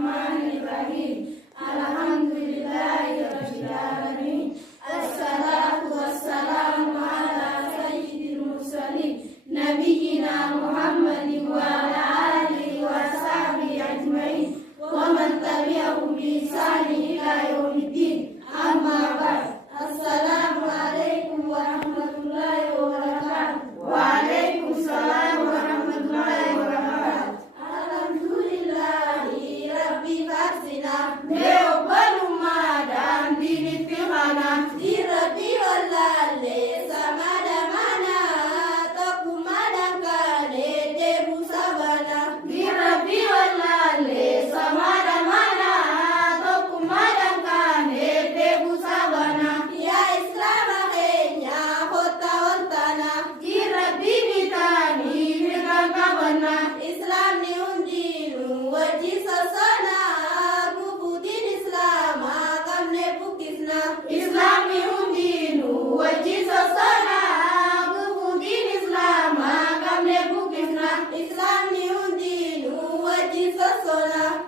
Bismillahirrahmanirrahim. Alhamdulillahi rabbil alamin. Assalatu wassalamu ala sayyidil mursalin nabiyyina Muhammadin wa ala alihi wa sahbihi ajma'in wa man tabi'ahum bi ihsanin ila yaumiddin. Amma ba'd. Assalamu alaikum warahmatullahi wabarakatuh. Waalaikumsalam warahmatullahi wabarakatuh. Alhamdulillahi rabbil farsina meu paluma dan dini firmana dirabi walale samada mana taku madangkale debu sabana dirabi walale samada mana taku madangkale debu sabana ya Islam akhirnya kota wantana dirabi bitani mirangkabana Islam ni undinu wajib sasana bukudin Islam kamne bukisna Islam ni undinu wajib sasana bukudin Islam kamne bukisna Islam ni undinu wajib sasana